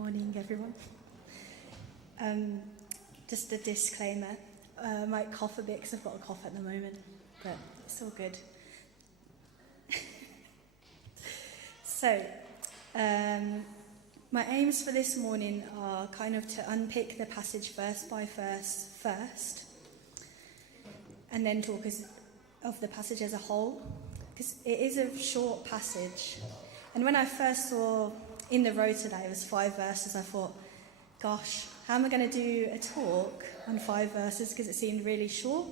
Morning, everyone. Just a disclaimer. I might cough a bit because I've got a cough at the moment, but it's all good. So, my aims for this morning are kind of to unpick the passage verse by verse first, and then talk of the passage as a whole, because it is a short passage. And when I first saw in the row today it was 5 verses, I thought, gosh, how am I going to do a talk on 5 verses, because it seemed really short.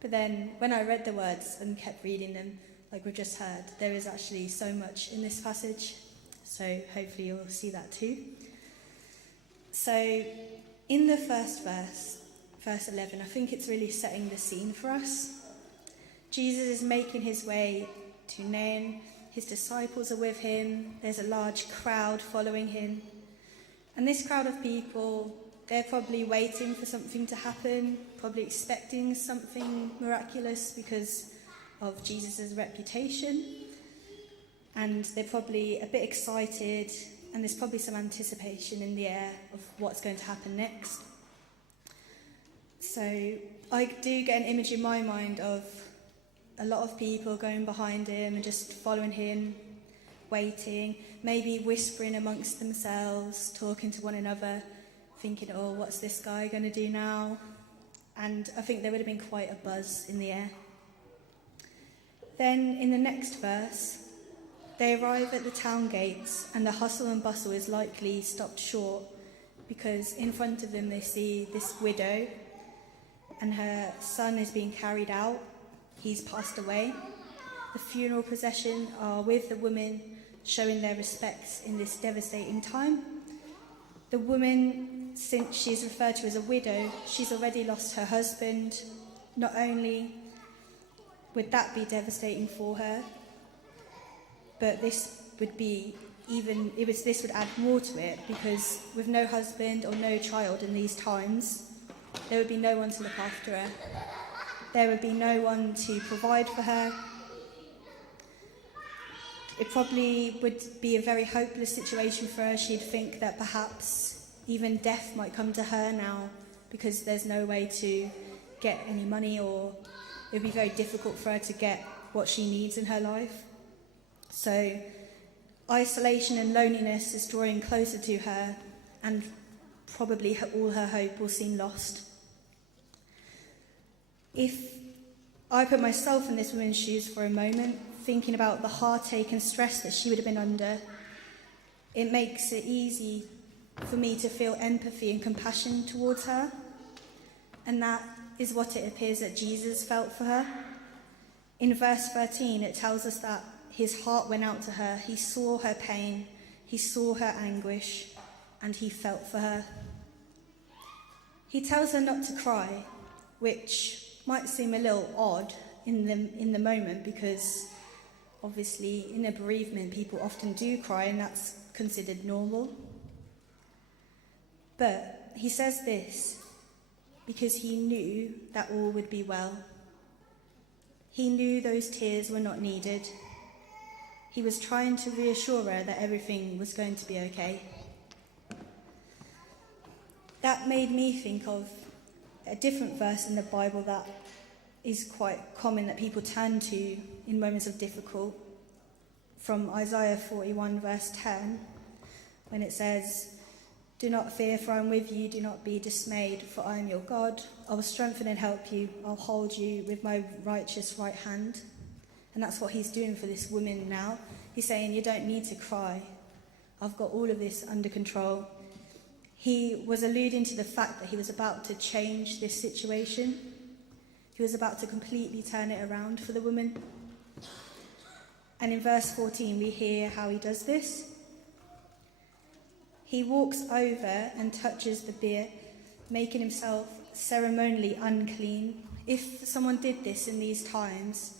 But then when I read the words and kept reading them, like we've just heard, there is actually so much in this passage. So hopefully you'll see that too. So in the first verse, verse 11, I think it's really setting the scene for us. Jesus is making his way to Nain. His disciples are with him. There's a large crowd following him. And this crowd of people, they're probably waiting for something to happen, probably expecting something miraculous because of Jesus' reputation. And they're probably a bit excited, and there's probably some anticipation in the air of what's going to happen next. So I do get an image in my mind of a lot of people going behind him and just following him, waiting, maybe whispering amongst themselves, talking to one another, thinking, oh, what's this guy going to do now? And I think there would have been quite a buzz in the air. Then in the next verse, they arrive at the town gates, and the hustle and bustle is likely stopped short because in front of them they see this widow, and her son is being carried out. He's passed away. The funeral procession are with the women, showing their respects in this devastating time. The woman, since she's referred to as a widow, she's already lost her husband. Not only would that be devastating for her, but this would add more to it, because with no husband or no child in these times, there would be no one to look after her. There would be no one to provide for her. It probably would be a very hopeless situation for her. She'd think that perhaps even death might come to her now, because there's no way to get any money, or it would be very difficult for her to get what she needs in her life. So isolation and loneliness is drawing closer to her, and probably all her hope will seem lost. If I put myself in this woman's shoes for a moment, thinking about the heartache and stress that she would have been under, it makes it easy for me to feel empathy and compassion towards her. And that is what it appears that Jesus felt for her. In verse 13, it tells us that his heart went out to her. He saw her pain, he saw her anguish, and he felt for her. He tells her not to cry, which might seem a little odd in the moment, because obviously in a bereavement people often do cry, and that's considered normal. But he says this because he knew that all would be well. He knew those tears were not needed. He was trying to reassure her that everything was going to be okay. That made me think of a different verse in the Bible that is quite common that people turn to in moments of difficult, from Isaiah 41 verse 10, when it says, "Do not fear, for I am with you. Do not be dismayed, for I am your God. I will strengthen and help you. I'll hold you with my righteous right hand." And that's what he's doing for this woman now. He's saying, you don't need to cry. I've got all of this under control. He was alluding to the fact that he was about to change this situation. He was about to completely turn it around for the woman. And in verse 14, we hear how he does this. He walks over and touches the bier, making himself ceremonially unclean. If someone did this in these times,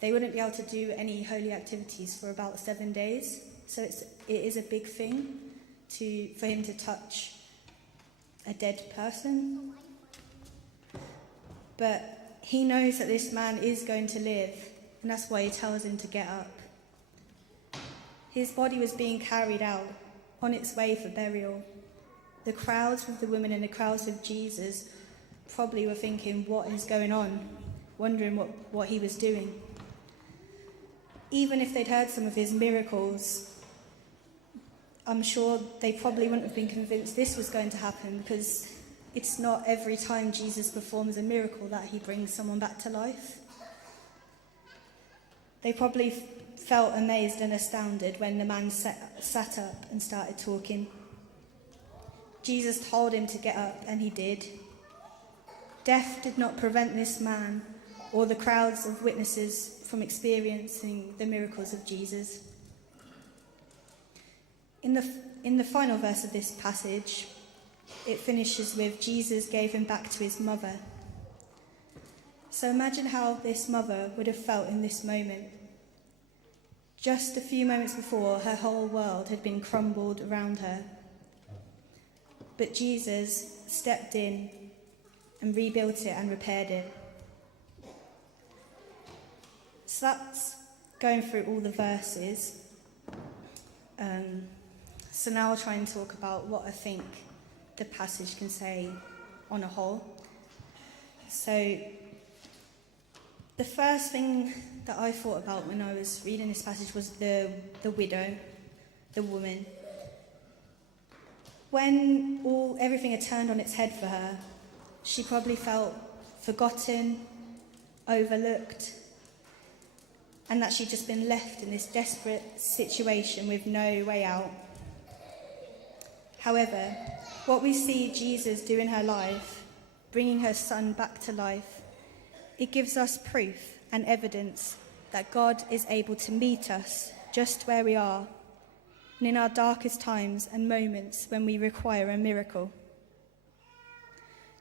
they wouldn't be able to do any holy activities for about 7 days. So it is a big thing for him to touch a dead person. But he knows that this man is going to live, and that's why he tells him to get up. His body was being carried out, on its way for burial. The crowds with the woman and the crowds with Jesus probably were thinking, what is going on? Wondering what he was doing. Even if they'd heard some of his miracles, I'm sure they probably wouldn't have been convinced this was going to happen, because it's not every time Jesus performs a miracle that he brings someone back to life. They probably felt amazed and astounded when the man sat up and started talking. Jesus told him to get up, and he did. Death did not prevent this man or the crowds of witnesses from experiencing the miracles of Jesus. In the final verse of this passage, it finishes with Jesus gave him back to his mother. So imagine how this mother would have felt in this moment. Just a few moments before, her whole world had been crumbled around her. But Jesus stepped in and rebuilt it and repaired it. So that's going through all the verses. So now I'll try and talk about what I think the passage can say on a whole. So the first thing that I thought about when I was reading this passage was the widow, the woman. When everything had turned on its head for her, she probably felt forgotten, overlooked, and that she'd just been left in this desperate situation with no way out. However, what we see Jesus do in her life, bringing her son back to life, it gives us proof and evidence that God is able to meet us just where we are, and in our darkest times and moments when we require a miracle.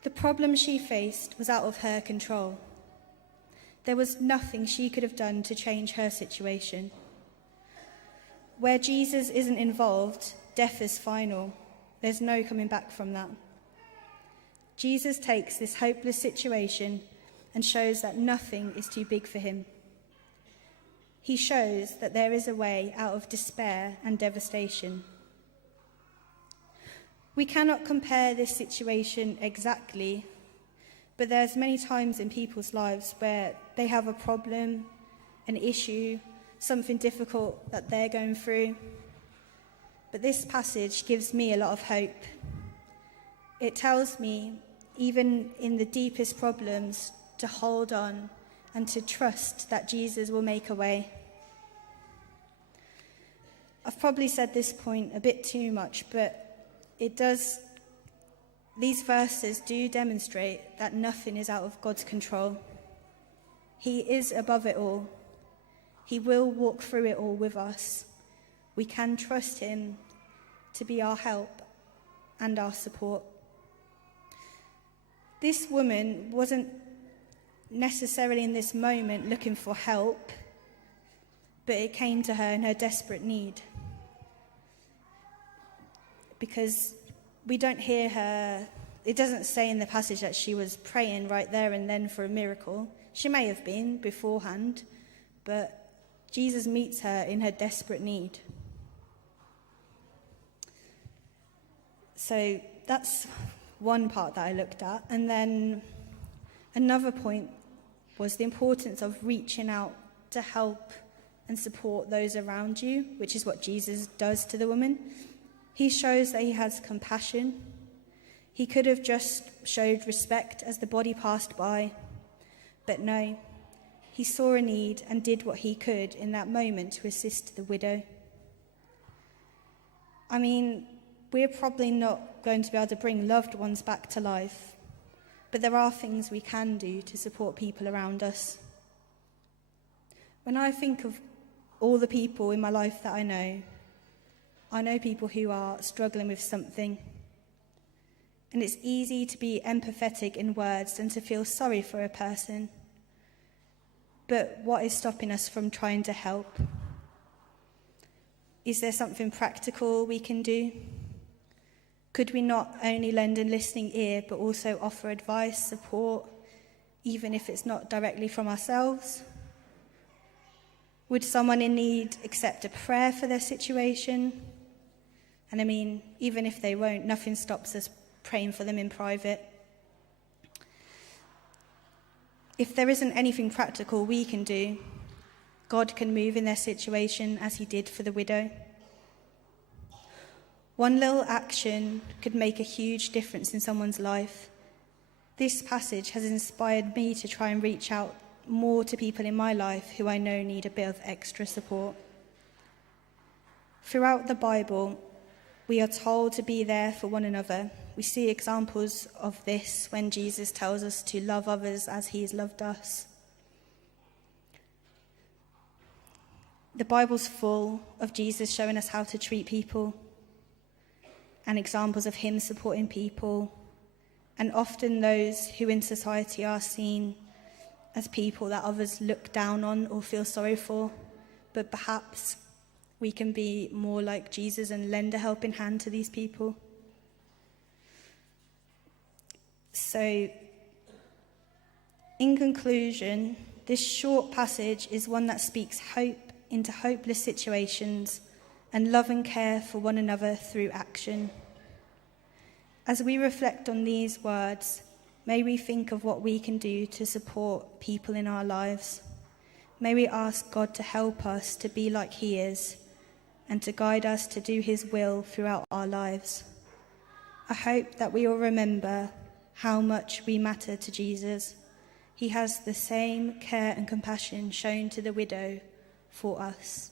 The problem she faced was out of her control. There was nothing she could have done to change her situation. Where Jesus isn't involved, death is final. There's no coming back from that. Jesus takes this hopeless situation and shows that nothing is too big for him. He shows that there is a way out of despair and devastation. We cannot compare this situation exactly, but there's many times in people's lives where they have a problem, an issue, something difficult that they're going through. But this passage gives me a lot of hope. It tells me, even in the deepest problems, to hold on and to trust that Jesus will make a way. I've probably said this point a bit too much, but these verses do demonstrate that nothing is out of God's control. He is above it all. He will walk through it all with us. We can trust him to be our help and our support. This woman wasn't necessarily in this moment looking for help, but it came to her in her desperate need. Because we don't hear her, it doesn't say in the passage that she was praying right there and then for a miracle. She may have been beforehand, but Jesus meets her in her desperate need. So that's one part that I looked at. And then another point was the importance of reaching out to help and support those around you, which is what Jesus does to the woman. He shows that he has compassion. He could have just showed respect as the body passed by, but no, he saw a need and did what he could in that moment to assist the widow. I mean, we're probably not going to be able to bring loved ones back to life, but there are things we can do to support people around us. When I think of all the people in my life that I know people who are struggling with something. And it's easy to be empathetic in words and to feel sorry for a person. But what is stopping us from trying to help? Is there something practical we can do? Could we not only lend a listening ear, but also offer advice, support, even if it's not directly from ourselves? Would someone in need accept a prayer for their situation? And I mean, even if they won't, nothing stops us praying for them in private. If there isn't anything practical we can do, God can move in their situation as he did for the widow. One little action could make a huge difference in someone's life. This passage has inspired me to try and reach out more to people in my life who I know need a bit of extra support. Throughout the Bible, we are told to be there for one another. We see examples of this when Jesus tells us to love others as he has loved us. The Bible's full of Jesus showing us how to treat people and examples of him supporting people, and often those who in society are seen as people that others look down on or feel sorry for, but perhaps we can be more like Jesus and lend a helping hand to these people. So, in conclusion, this short passage is one that speaks hope into hopeless situations and love and care for one another through action. As we reflect on these words, may we think of what we can do to support people in our lives. May we ask God to help us to be like he is and to guide us to do his will throughout our lives. I hope that we will remember how much we matter to Jesus. He has the same care and compassion shown to the widow for us.